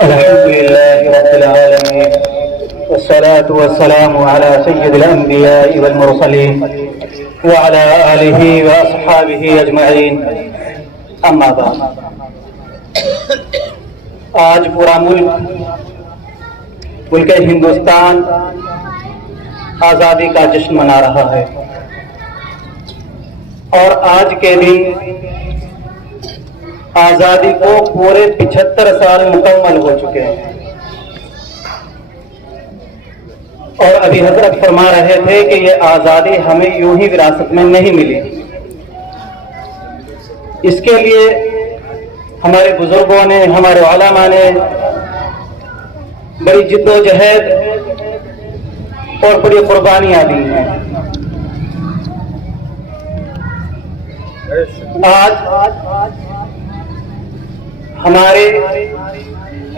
الحمد لله رب العالمين والصلاة والسلام على سيد الأنبياء والمرسلين وعلى آله وأصحابه أجمعين أما بعد. آج پورا ملک ہندوستان آزادی کا جشن منا رہا ہے اور آج کے دن آزادی کو پورے 75 سال مکمل ہو چکے ہیں. اور ابھی حضرت فرما رہے تھے کہ یہ آزادی ہمیں یوں ہی وراثت میں نہیں ملی. اس کے لیے ہمارے بزرگوں نے، ہمارے علماء نے بڑی جد و جہد اور بڑی قربانیاں دی ہیں. آج ہمارے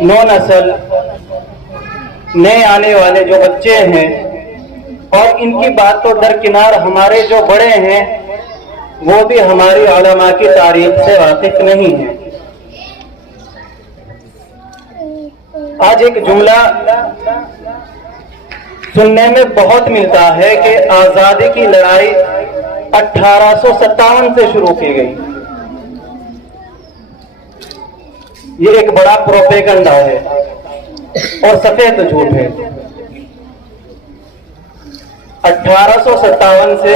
نو نسل، نئے آنے والے جو بچے ہیں اور ان کی بات تو درکنار ہمارے جو بڑے ہیں وہ بھی ہماری علماء کی تاریخ سے واقف نہیں ہیں. آج ایک جملہ سننے میں بہت ملتا ہے کہ آزادی کی لڑائی 1857 سے شروع کی گئی. یہ ایک بڑا پروپیگنڈا ہے اور سفید جھوٹ ہے. 1857 سے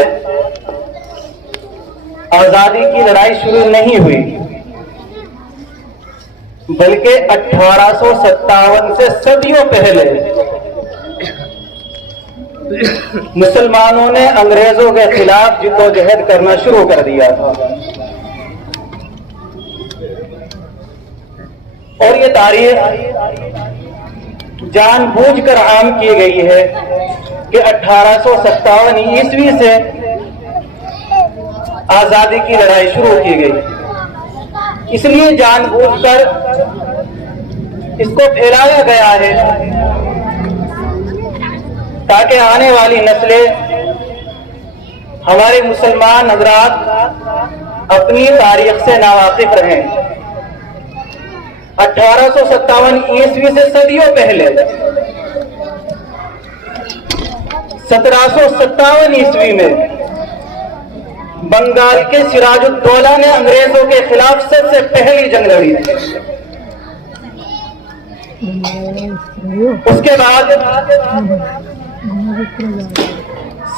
آزادی کی لڑائی شروع نہیں ہوئی، بلکہ 1857 سے صدیوں پہلے مسلمانوں نے انگریزوں کے خلاف جد و جہد کرنا شروع کر دیا تھا. اور یہ تاریخ جان بوجھ کر عام کی گئی ہے کہ 1857 عیسوی سے آزادی کی لڑائی شروع کی گئی. اس لیے جان بوجھ کر اس کو پھیلایا گیا ہے تاکہ آنے والی نسلیں، ہمارے مسلمان حضرات اپنی تاریخ سے ناواقف رہیں. 1857 عیسوی سے صدیوں پہلے 1757 عیسوی میں بنگال کے سراج الدولہ نے انگریزوں کے خلاف سب سے پہلی جنگ لڑی. اس کے بعد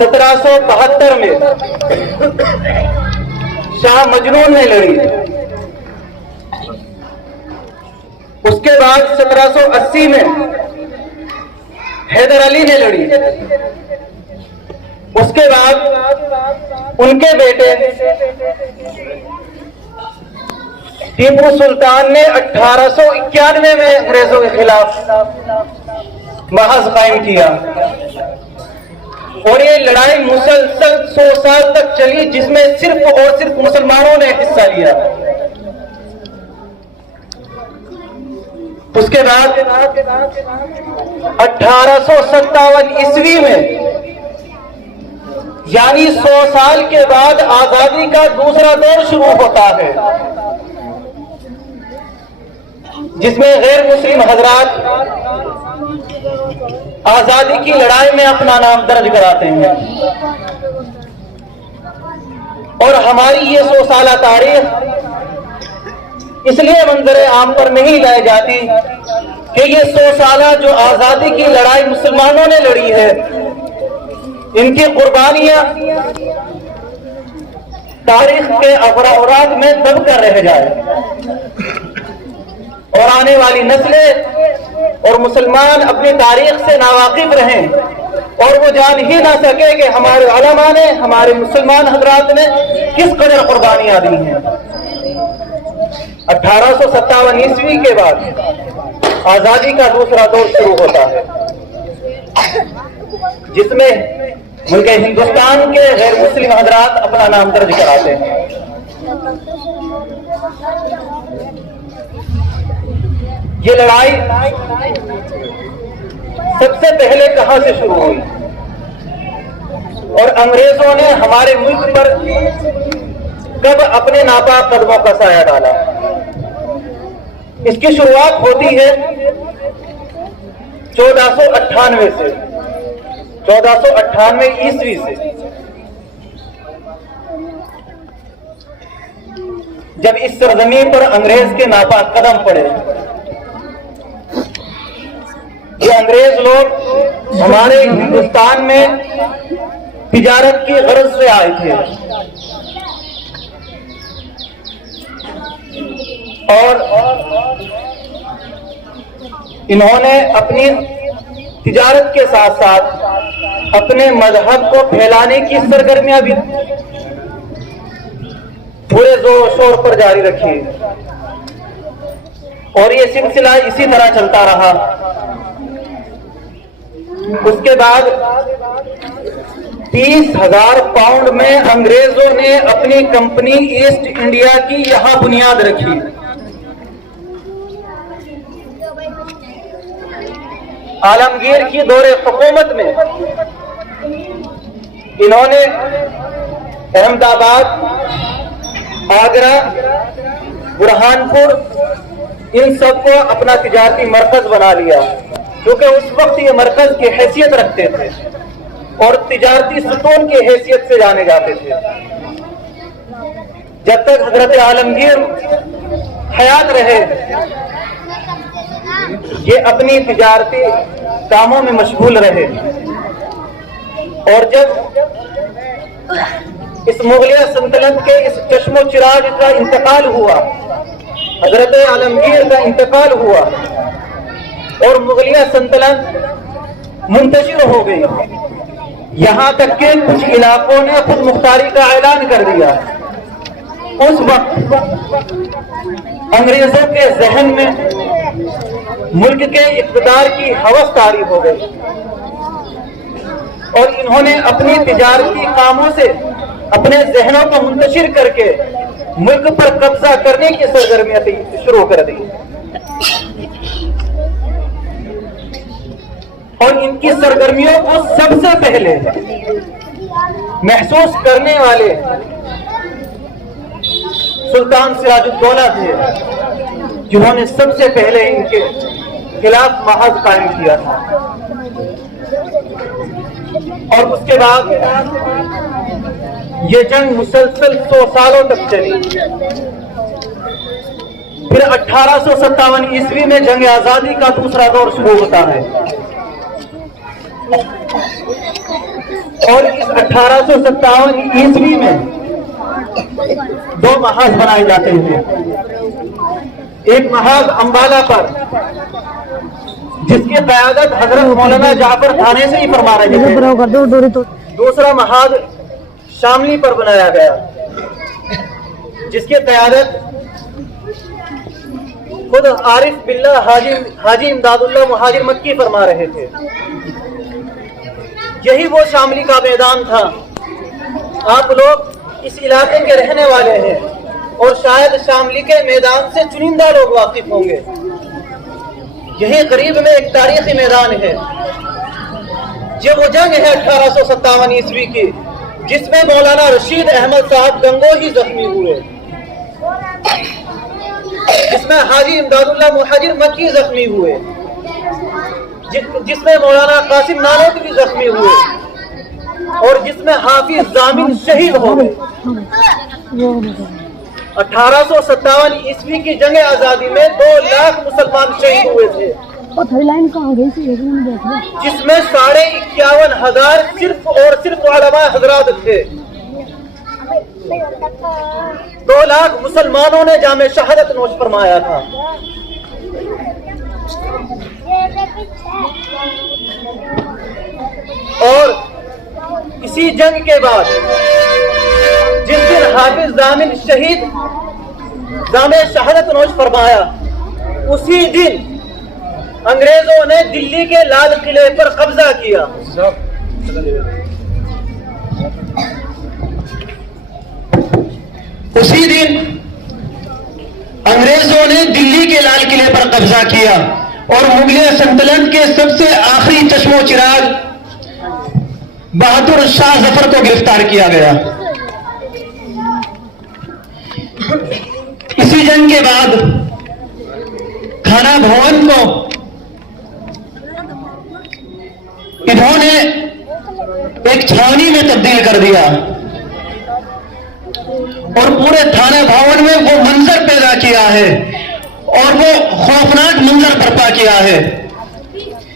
1772 میں شاہ مجنون نے لڑی. اس کے بعد 1780 میں حیدر علی نے لڑی. اس کے بعد ان کے بیٹے ٹیپو سلطان نے 1891 میں انگریزوں کے خلاف محاذ قائم کیا. اور یہ لڑائی مسلسل 100 سال تک چلی، جس میں صرف اور صرف مسلمانوں نے حصہ لیا. اس کے بعد 1857 عیسوی میں، یعنی 100 سال کے بعد آزادی کا دوسرا دور شروع ہوتا ہے، جس میں غیر مسلم حضرات آزادی کی لڑائی میں اپنا نام درج کراتے ہیں. اور ہماری یہ 100 سالہ تاریخ اس لیے منظر عام پر نہیں لائی جاتی کہ یہ 100 سالہ جو آزادی کی لڑائی مسلمانوں نے لڑی ہے، ان کی قربانیاں تاریخ کے اوراق میں دب کر رہ جائے اور آنے والی نسلیں اور مسلمان اپنی تاریخ سے ناواقف رہیں اور وہ جان ہی نہ سکے کہ ہمارے علماء نے، ہمارے مسلمان حضرات نے کس قدر قربانیاں دی ہیں. 1857 عیسوی کے بعد آزادی کا دوسرا دور شروع ہوتا ہے، جس میں ملک ہندوستان کے غیر مسلم حضرات اپنا نام درج کراتے ہیں. یہ لڑائی سب سے پہلے کہاں سے شروع ہوئی اور انگریزوں نے ہمارے ملک پر کب اپنے ناپاک قدموں کا سایہ ڈالا؟ اس کی شروعات ہوتی ہے 1498 سے 1498 عیسوی سے جب اس سرزمین پر انگریز کے ناپاک قدم پڑے، یہ انگریز لوگ ہمارے ہندوستان میں تجارت کی غرض سے آئے تھے اور انہوں نے اپنی تجارت کے ساتھ ساتھ اپنے مذہب کو پھیلانے کی سرگرمیاں بھی پورے زور و شور پر جاری رکھی، اور یہ سلسلہ اسی طرح چلتا رہا۔ اس کے بعد 30,000 پاؤنڈ میں انگریزوں نے اپنی کمپنی ایسٹ انڈیا کی یہاں بنیاد رکھی۔ عالمگیر کی دور حکومت میں انہوں نے احمد آباد، آگرہ، برہانپور ان سب کو اپنا تجارتی مرکز بنا لیا، کیونکہ اس وقت یہ مرکز کی حیثیت رکھتے تھے اور تجارتی ستون کی حیثیت سے جانے جاتے تھے۔ جب تک حضرت عالمگیر حیات رہے یہ اپنی تجارتی کاموں میں مشغول رہے، اور جب اس مغلیہ سلطنت کے اس چشم و چراغ کا انتقال ہوا، حضرت عالمگیر کا انتقال ہوا اور مغلیہ سلطنت منتشر ہو گئی، یہاں تک کہ کچھ علاقوں نے خود مختاری کا اعلان کر دیا۔ اس وقت انگریزوں کے ذہن میں ملک کے اقتدار کی ہوس طاری ہو گئی، اور انہوں نے اپنی تجارتی کاموں سے اپنے ذہنوں کو منتشر کر کے ملک پر قبضہ کرنے کی سرگرمیاں شروع کر دی، اور ان کی سرگرمیوں کو سب سے پہلے محسوس کرنے والے سلطان سراج الدولہ تھے، جنہوں نے سب سے پہلے ان کے خلاف محاذ قائم کیا تھا، اور اس کے بعد یہ جنگ مسلسل 100 سالوں تک چلی۔ پھر 1857 عیسوی میں جنگ آزادی کا دوسرا دور شروع ہوتا ہے، اور اس 1857 عیسوی میں 2 محاذ بنائے جاتے ہیں، ایک محاذ امبالہ پر جس کی قیادت حضرت مولانا جعفر تھانے سے ہی فرما رہے تھے، دوسرا محاذ شاملی پر بنایا گیا جس کی قیادت خود عارف باللہ حاجی امداد اللہ مہاجر مکی فرما رہے تھے۔ یہی وہ شاملی کا میدان تھا۔ آپ لوگ اس علاقے کے رہنے والے ہیں اور شاید شاملی کے میدان سے چنندہ لوگ واقف ہوں گے۔ یہی قریب میں ایک تاریخی میدان ہے، یہ وہ جنگ ہے 1857 عیسوی کی جس میں مولانا رشید احمد صاحب گنگوہی زخمی ہوئے، جس میں حاجی امداد اللہ مہاجر مکی زخمی ہوئے، جس میں مولانا قاسم نانوتوی زخمی ہوئے، اور جس میں حافظ ضامن شہید ہو گئے۔ 1857 عیسوی کی جنگ آزادی میں 2 لاکھ مسلمان شہید ہوئے تھے، جس میں 51,500 صرف اور صرف علماء حضرات تھے۔ 2 لاکھ مسلمانوں نے جامِ شہادت نوش فرمایا تھا۔ اور اسی جنگ کے بعد جس دن حافظ ضامن شہید جامِ شہادت نوش فرمایا، اسی دن انگریزوں نے دلی کے لال قلعے پر قبضہ کیا۔ اسی دن انگریزوں نے دلی کے لال قلعے پر قبضہ کیا اور مغلیہ سلطنت کے سب سے آخری چشم و چراغ بہادر شاہ ظفر کو گرفتار کیا گیا۔ اسی جنگ کے بعد کھانا بھون کو انہوں نے ایک چھاونی میں تبدیل کر دیا اور پورے تھانہ بھون میں وہ منظر پیدا کیا ہے اور وہ خوفناک منظر برپا کیا ہے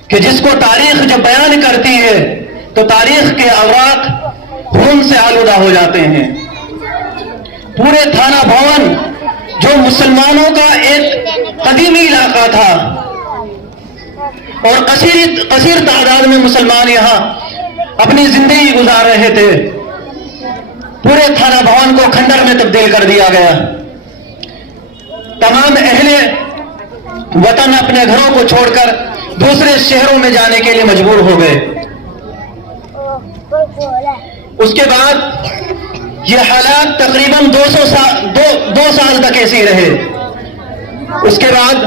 کہ جس کو تاریخ جب بیان کرتی ہے تو تاریخ کے اوراق خون سے آلودہ ہو جاتے ہیں. پورے تھانہ بھون جو مسلمانوں کا ایک قدیمی علاقہ تھا اور کثیر تعداد میں مسلمان یہاں اپنی زندگی گزار رہے تھے، پورے تھانہ بھون کو کھنڈر میں تبدیل کر دیا گیا. تمام اہل وطن اپنے گھروں کو چھوڑ کر دوسرے شہروں میں جانے کے لیے مجبور ہو گئے. اس کے بعد یہ حالات تقریباً 2 سال تک ایسے رہے. اس کے بعد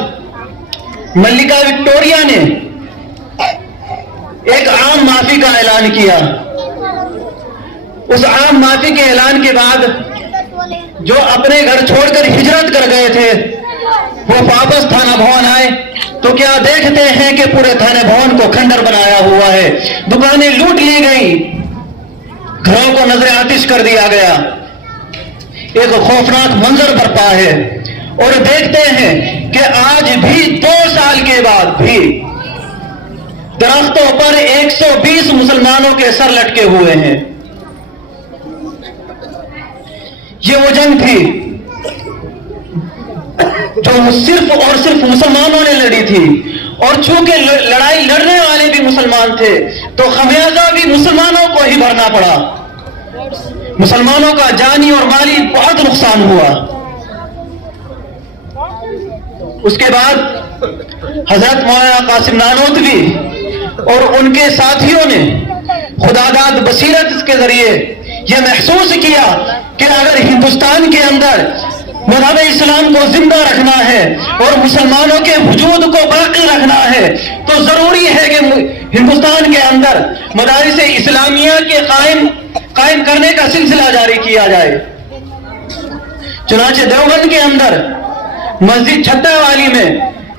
ملکہ وکٹوریہ نے ایک عام معافی کا اعلان کیا. اس عام معافی کے اعلان کے بعد جو اپنے گھر چھوڑ کر ہجرت کر گئے تھے وہ واپس تھانہ بھون آئے تو کیا دیکھتے ہیں کہ پورے تھانہ بھون کو کھنڈر بنایا ہوا ہے، دکانیں لوٹ لی گئی، گھروں کو نظر آتش کر دیا گیا، ایک خوفناک منظر برپا ہے. اور دیکھتے ہیں کہ آج بھی 2 سال کے بعد بھی درختوں پر 120 مسلمانوں کے سر لٹکے ہوئے ہیں. یہ وہ جنگ تھی جو صرف اور صرف مسلمانوں نے لڑی تھی، اور چونکہ لڑائی لڑنے والے بھی مسلمان تھے تو خمیازہ بھی مسلمانوں کو ہی بھرنا پڑا. مسلمانوں کا جانی اور مالی بہت نقصان ہوا. اس کے بعد حضرت مولانا قاسم نانوتوی اور ان کے ساتھیوں نے خداداد بصیرت کے ذریعے یہ محسوس کیا کہ اگر ہندوستان کے اندر مذہب اسلام کو زندہ رکھنا ہے اور مسلمانوں کے وجود کو باقی رکھنا ہے تو ضروری ہے کہ ہندوستان کے اندر مدارس اسلامیہ کے قائم کرنے کا سلسلہ جاری کیا جائے. چنانچہ دیوبند کے اندر مسجد چھتہ والی میں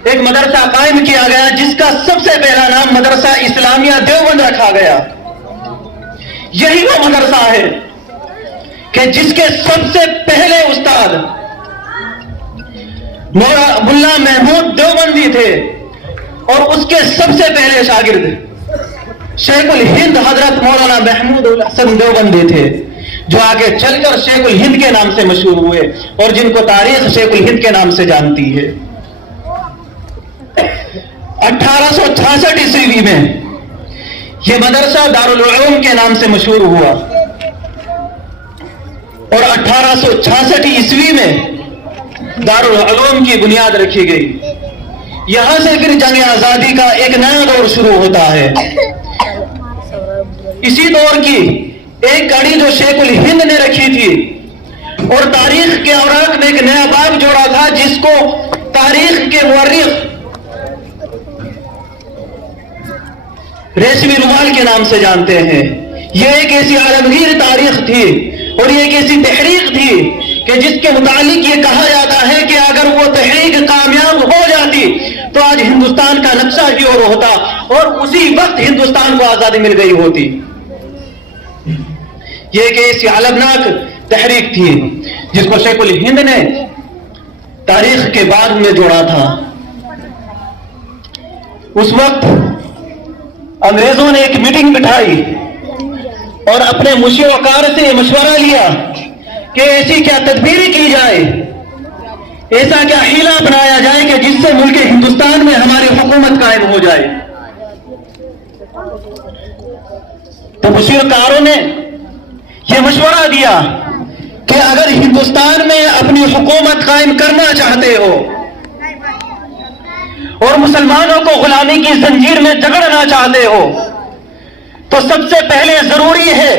ایک مدرسہ قائم کیا گیا جس کا سب سے پہلا نام مدرسہ اسلامیہ دیوبند رکھا گیا. یہی وہ مدرسہ ہے کہ جس کے سب سے پہلے استاد ملا محمود دیوبندی تھے اور اس کے سب سے پہلے شاگرد شیخ الہند حضرت مولانا محمود الحسن دیوبندی تھے، جو آگے چل کر شیخ الہند کے نام سے مشہور ہوئے اور جن کو تاریخ شیخ الہند کے نام سے جانتی ہے. 1866 عیسوی میں یہ مدرسہ دارالعلوم کے نام سے مشہور ہوا اور 1866 عیسوی میں دارالعلوم کی بنیاد رکھی گئی. یہاں سے پھر جنگ آزادی کا ایک نیا دور شروع ہوتا ہے. اسی دور کی ایک کڑی جو شیخ الہند نے رکھی تھی اور تاریخ کے اوراق میں ایک نیا باب جوڑا تھا جس کو تاریخ کے مورخ ریشمی رومال کے نام سے جانتے ہیں. یہ ایک ایسی عالمگیر تاریخ تھی اور یہ ایک ایسی تحریک تھی کہ جس کے متعلق یہ کہا جاتا ہے کہ اگر وہ تحریک کامیاب ہو جاتی تو آج ہندوستان کا نقشہ ہی اور ہوتا اور اسی وقت ہندوستان کو آزادی مل گئی ہوتی. یہ ایک ایسی عالمناک تحریک تھی جس کو شیخ الہند نے تاریخ کے بعد میں جوڑا تھا. اس وقت انگریزوں نے ایک میٹنگ بٹھائی اور اپنے مشیر وقار سے یہ مشورہ لیا کہ ایسی کیا تدبیر کی جائے، ایسا کیا حیلہ اپنایا جائے کہ جس سے ملک ہندوستان میں ہماری حکومت قائم ہو جائے. تو مشیر وقاروں نے یہ مشورہ دیا کہ اگر ہندوستان میں اپنی حکومت قائم کرنا چاہتے ہو اور مسلمانوں کو غلامی کی زنجیر میں جکڑنا چاہتے ہو تو سب سے پہلے ضروری ہے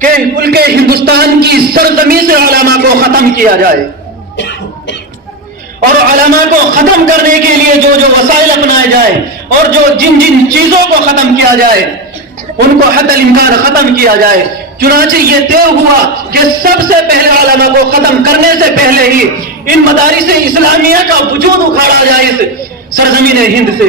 کہ ملک ہندوستان کی سرزمین سے علماء کو ختم کیا جائے اور علماء کو ختم کرنے کے لیے جو جو وسائل اپنائے جائے اور جو جن جن چیزوں کو ختم کیا جائے ان کو حد الامکان ختم کیا جائے. چنانچہ یہ طے ہوا کہ سب سے پہلے علماء کو ختم کرنے سے پہلے ہی ان مدارس اسلامیہ کا وجود اکھاڑا جائے اس سرزمین ہند سے.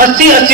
80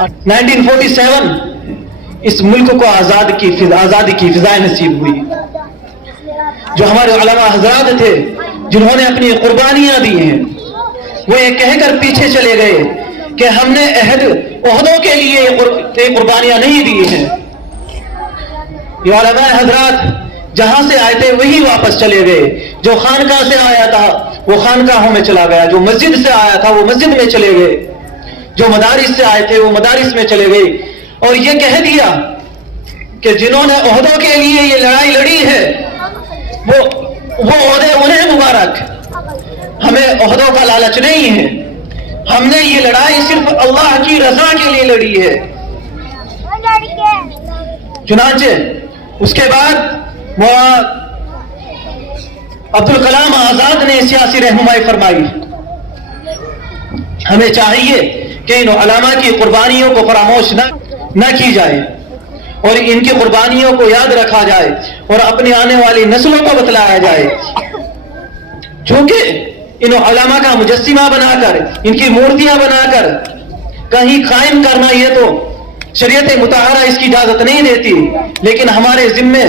1947 اس ملک کو آزادی کی فضائیں نصیب ہوئی. جو ہمارے علماء حضرات تھے جنہوں نے اپنی قربانیاں دی ہیں، وہ یہ کہہ کر پیچھے چلے گئے کہ ہم نے عہدوں کے لیے یہ قربانیاں نہیں دی ہیں. یہ علماء حضرات جہاں سے آئے تھے وہی واپس چلے گئے. جو خانقاہ سے آیا تھا وہ خانقاہوں میں چلا گیا، جو مسجد سے آیا تھا وہ مسجد میں چلے گئے، جو مدارس سے آئے تھے وہ مدارس میں چلے گئے، اور یہ کہہ دیا کہ جنہوں نے عہدوں کے لیے یہ لڑائی لڑی ہے وہ عہدے انہیں مبارک. ہمیں عہدوں کا لالچ نہیں ہے، ہم نے یہ لڑائی صرف اللہ کی رضا کے لیے لڑی ہے. چنانچہ اس کے بعد عبدالکلام آزاد نے سیاسی رہنمائی فرمائی. ہمیں چاہیے کہ ان علماء کی قربانیوں کو فراموش نہ کی جائے اور ان کی قربانیوں کو یاد رکھا جائے اور اپنی آنے والی نسلوں کو بتلایا جائے. چونکہ ان علماء کا مجسمہ بنا کر، ان کی مورتیاں بنا کر کہیں قائم کرنا یہ تو شریعت مطہرہ اس کی اجازت نہیں دیتی، لیکن ہمارے ذمے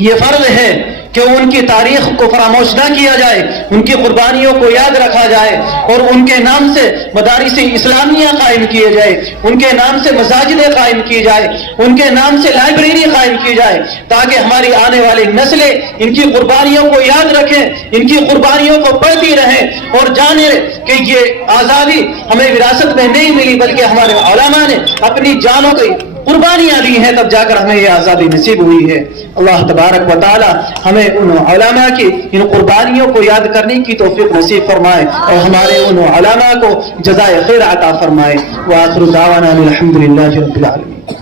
یہ فرض ہے کہ ان کی تاریخ کو فراموش نہ کیا جائے، ان کی قربانیوں کو یاد رکھا جائے اور ان کے نام سے مدارس اسلامیہ قائم کیے جائے، ان کے نام سے مساجدیں قائم کی جائے، ان کے نام سے لائبریری قائم کی جائے، تاکہ ہماری آنے والی نسلیں ان کی قربانیوں کو یاد رکھیں، ان کی قربانیوں کو پڑھتی رہیں اور جانیں کہ یہ آزادی ہمیں وراثت میں نہیں ملی بلکہ ہمارے علماء نے اپنی جانوں کی قربانیاں دی ہیں، تب جا کر ہمیں یہ آزادی نصیب ہوئی ہے. اللہ تبارک و تعالی ہمیں ان علماء کی ان قربانیوں کو یاد کرنے کی توفیق نصیب فرمائے اور ہمارے ان علماء کو جزائے خیر عطا فرمائے. وآخر دعوانا الحمد للہ رب العالمین.